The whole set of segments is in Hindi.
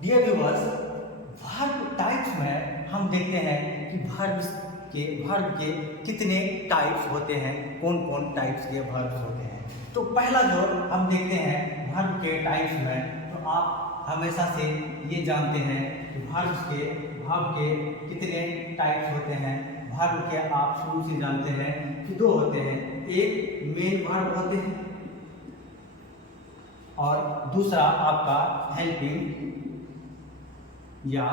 डियर व्यूअर्स, वर्ब टाइप्स में हम देखते हैं कि वर्ब के कितने टाइप्स होते हैं, कौन कौन टाइप्स के वर्ब्स होते हैं। तो पहला जो हम देखते हैं वर्ब के टाइप्स में, तो आप हमेशा से ये जानते हैं कि वर्ब के कितने टाइप्स होते हैं। वर्ब के आप शुरू से जानते हैं कि दो होते हैं, एक मेन वर्ब होते हैं और दूसरा आपका हेल्पिंग या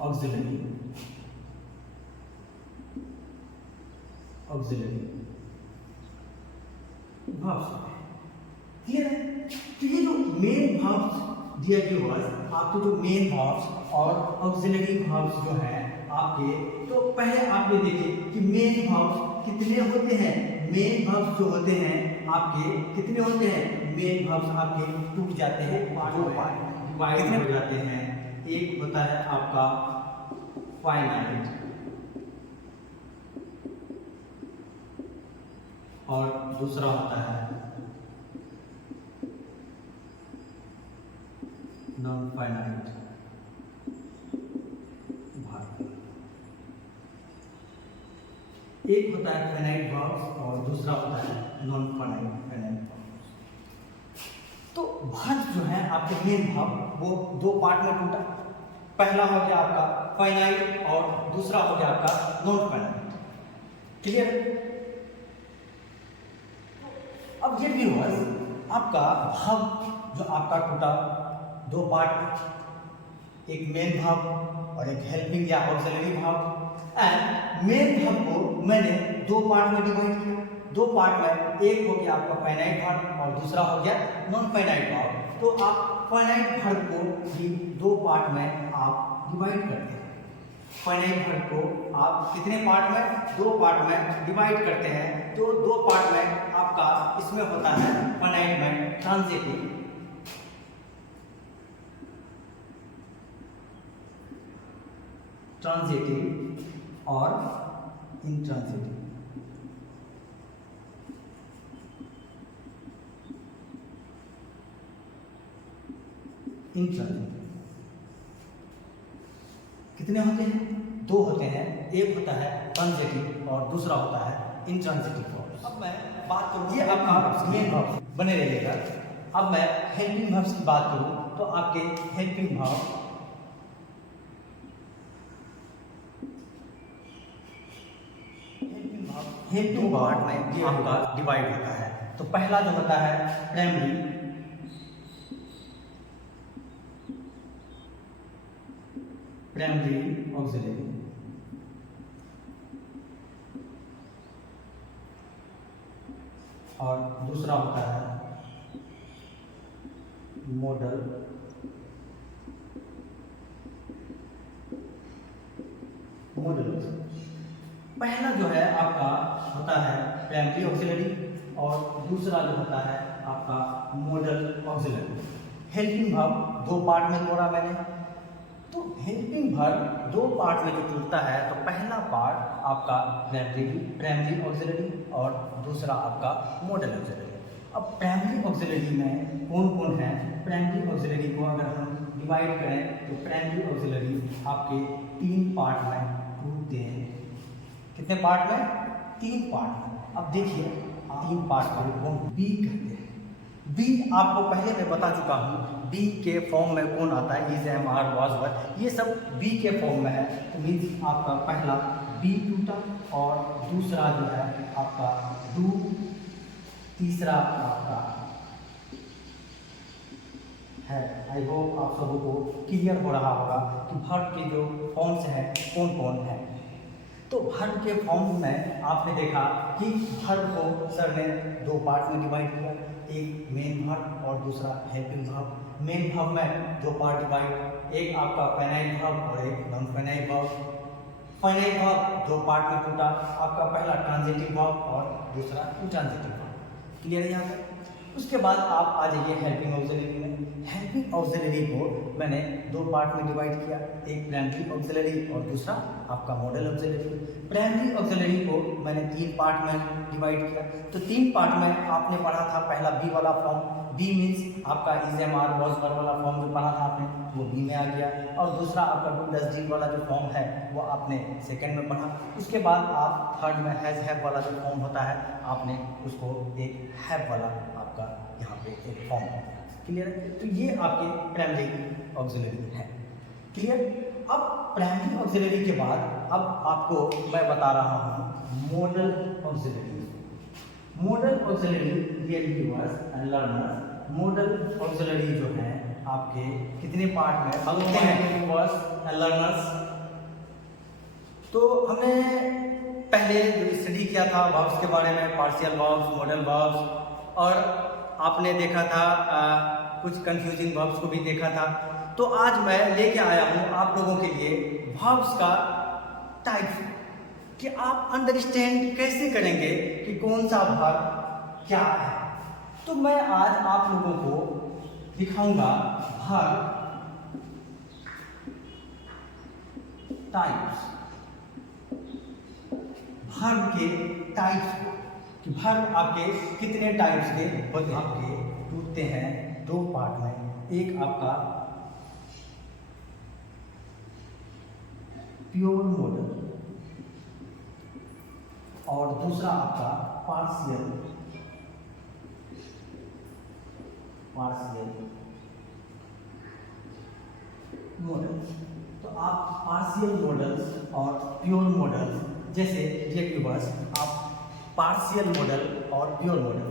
ऑक्सिलरी वर्ब्स। क्लियर है? तो ये जो मेन वर्ब्स दिया गया वर्ब्स, आपके जो मेन वर्ब्स और ऑक्सिलरी वर्ब्स जो है आपके, तो पहले आप ये देखिए कि मेन वर्ब्स कितने होते हैं। मेन वर्ब्स जो होते हैं आपके कितने होते हैं। मेन वर्ब्स आपके टूट जाते हैं, दो पार्ट कितने हो जाते हैं। एक होता है आपका फाइनाइट और दूसरा होता है नॉन फाइनाइट वर्ब। एक होता है फाइनाइट वर्ब्स और दूसरा होता है नॉन फाइनाइट वर्ब्स। तो वर्ब जो है आपके मेन वर्ब वो दो पार्ट में टूटा। पहला हो गया आपका फाइनाइट और दूसरा हो गया आपका नॉन फाइनाइट। क्लियर? अब ये व्यूअर्स आपका वर्ब जो आपका टूटा दो पार्ट में, एक मेन वर्ब और एक हेल्पिंग या auxiliary verb. And main verb को मैंने दो पार्ट में डिवाइड किया। दो पार्ट में एक हो गया आपका फाइनाइट वर्ब और दूसरा हो गया नॉन फाइनाइट वर्ब। तो आप फाइनाइट वर्ब को भी दो पार्ट में आप डिवाइड करते हैं। फाइनाइट वर्ब को आप कितने पार्ट में, दो पार्ट में डिवाइड करते हैं। तो दो पार्ट में आपका इसमें होता है फाइनाइट में ट्रांजिटिव और इंट्रांजिटिव। कितने होते हैं? दो होते हैं, एक होता है ट्रांजिटिव और दूसरा होता है इंट्रांजिटिव वर्ब्स। अब मैं बात करूं, ये आपका मेन वर्ब बने रहिएगा। अब मैं हेल्पिंग वर्ब्स की बात करूं तो आपके हेल्पिंग वर्ब पार्ट में आपका डिवाइड होता है। तो पहला जो होता है प्राइमरी ऑक्सिलरी और दूसरा होता है मॉडल पहला जो है आपका होता है प्राइमरी ऑक्सिलरी और दूसरा जो होता है आपका मॉडल ऑक्सिलरी। हेल्पिंग वर्ब दो पार्ट में तोड़ा मैंने। तो हेल्पिंग वर्ब दो पार्ट में जो टूटता है, तो पहला पार्ट आपका प्राइमरी ऑक्सिलरी और दूसरा आपका मॉडल ऑक्सिलरी। अब प्राइमरी ऑक्सिलरी में कौन कौन है? प्राइमरी ऑक्सिलरी को अगर हम डिवाइड करें तो प्राइमरी ऑक्सिलरी आपके तीन पार्ट में टूटते हैं। कितने पार्ट में? तीन पार्ट में। अब देखिए तीन पार्ट को बी कहते हैं। बी आपको पहले मैं बता चुका हूँ, बी के फॉर्म में कौन आता है, इज, एम, आर, वाज, वर, ये सब बी के फॉर्म में है। तो मीन्स आपका पहला बी टूटा और दूसरा जो है आपका डू, तीसरा आपका है। आई होप आप सबों को क्लियर हो रहा होगा कि वर्ब के जो फॉर्म्स हैं कौन कौन है। तो वर्ब के फॉर्म में आपने देखा कि वर्ब को सर ने दो पार्ट में डिवाइड किया, एक मेन वर्ब और दूसरा हेल्पिंग वर्ब। मेन वर्ब में दो पार्ट डिवाइड, एक आपका फाइनाइट वर्ब और एक non finite verb. Finite verb दो पार्ट में टूटा, आपका पहला ट्रांजिटिव वर्ब और दूसरा इंट्रांजिटिव वर्ब। क्लियर है यहाँ तक? उसके बाद आप आ जाइए हेल्पिंग ऑक्सिलरी में। हेल्पिंग ऑक्सिलरी को मैंने दो पार्ट में डिवाइड किया, एक प्राइमरी ऑक्सिलरी और दूसरा आपका मॉडल ऑक्सिलरी। प्राइमरी ऑक्सिलरी को मैंने तीन पार्ट में डिवाइड किया। तो तीन पार्ट में आपने पढ़ा था पहला बी वाला फॉर्म, बी मीन्स आपका is am are was were वाला फॉर्म जो पढ़ा था आपने, वो बी में आ गया। और दूसरा आपका डू डज डिड वाला जो फॉर्म है वो आपने सेकंड में पढ़ा। उसके बाद आप थर्ड में हैज़ हैव वाला जो फॉर्म होता है आपने उसको एक हैव वाला आपका यहाँ पे एक फॉर्म है। क्लियर है? तो ये आपके प्राइमरी ऑक्सिलरी है। क्लियर? अब प्राइमरी ऑक्सिलरी के बाद अब आपको मैं बता रहा हूँ modal auxiliary. Modal auxiliary dear viewers and learners, modal auxiliary जो है आपके कितने पार्ट में बनते हैं व्यूअर्स एंड लर्नर्स? तो हमने पहले जो स्टडी किया था वर्ब्स के बारे में, पार्शियल वर्ब्स, मॉडल वर्ब्स, और आपने देखा था कुछ कंफ्यूजिंग वर्ब्स को भी देखा था। तो आज मैं लेके आया हूँ आप लोगों के लिए वर्ब्स का टाइप, कि आप अंडरस्टैंड कैसे करेंगे कि कौन सा वर्ब क्या है। तो मैं आज आप लोगों को दिखाऊंगा वर्ब टाइप्स, वर्ब के टाइप्स को, कि वर्ब आपके कितने टाइप्स के होते हैं। आपके टूटते हैं दो पार्ट में, एक आपका प्योर मॉडल और दूसरा आपका पार्शियल मॉडल। तो आप पार्शियल मॉडल्स और प्योर मॉडल्स, जैसे ये व्यूअर्स आप पार्शियल मॉडल और प्योर मॉडल,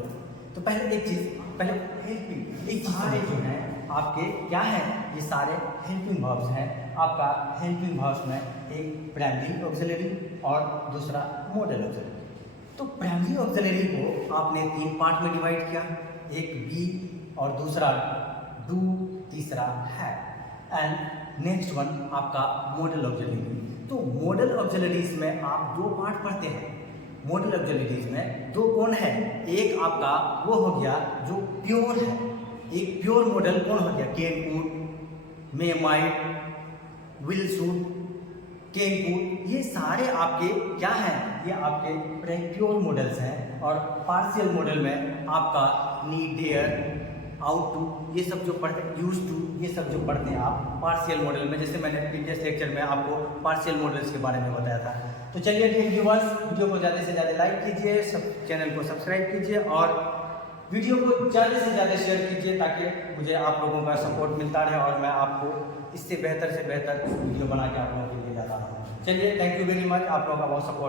तो पहले एक चीज, पहले हेल्पिंग, एक सारे जो हैं आपके क्या है, ये सारे हेल्पिंग वर्ब्स हैं। आपका हेल्पिंग वर्ब्स में एक प्राइमरी ऑक्सिलरी और दूसरा मॉडल ऑक्सिलरी। तो प्राइमरी ऑक्सिलरी को आपने तीन पार्ट में डिवाइड किया, एक बी और दूसरा डू, तीसरा है, एंड नेक्स्ट वन आपका मॉडल ऑक्सिलरी। तो मॉडल ऑक्सिलरीज में आप दो पार्ट पढ़ते हैं। मॉडल ऑक्सिलरीज में दो कौन है, एक आपका वो हो गया जो प्योर है, एक प्योर मॉडल कौन हो गया, can could, may might, will should, can could, ये सारे आपके क्या हैं, ये आपके प्योर मॉडल्स हैं। और पार्शियल मॉडल में आपका नीड, डेयर, आउट टू, ये सब जो पढ़ते हैं, यूज टू, ये सब जो पढ़ते हैं आप पार्शियल मॉडल में, जैसे मैंने प्रीवियस लेक्चर में आपको पार्शियल मॉडल्स के बारे में बताया था। तो चलिए ठीक व्यूअर्स, वीडियो को ज़्यादा से ज़्यादा लाइक कीजिए, सब चैनल को सब्सक्राइब कीजिए और वीडियो को ज़्यादा से ज़्यादा शेयर कीजिए, ताकि मुझे आप लोगों का सपोर्ट मिलता रहे और मैं आपको इससे बेहतर से बेहतर वीडियो बना के आप लोगों के लिए लाता रहूँ। चलिए, थैंक यू वेरी मच, आप लोगों का बहुत सपोर्ट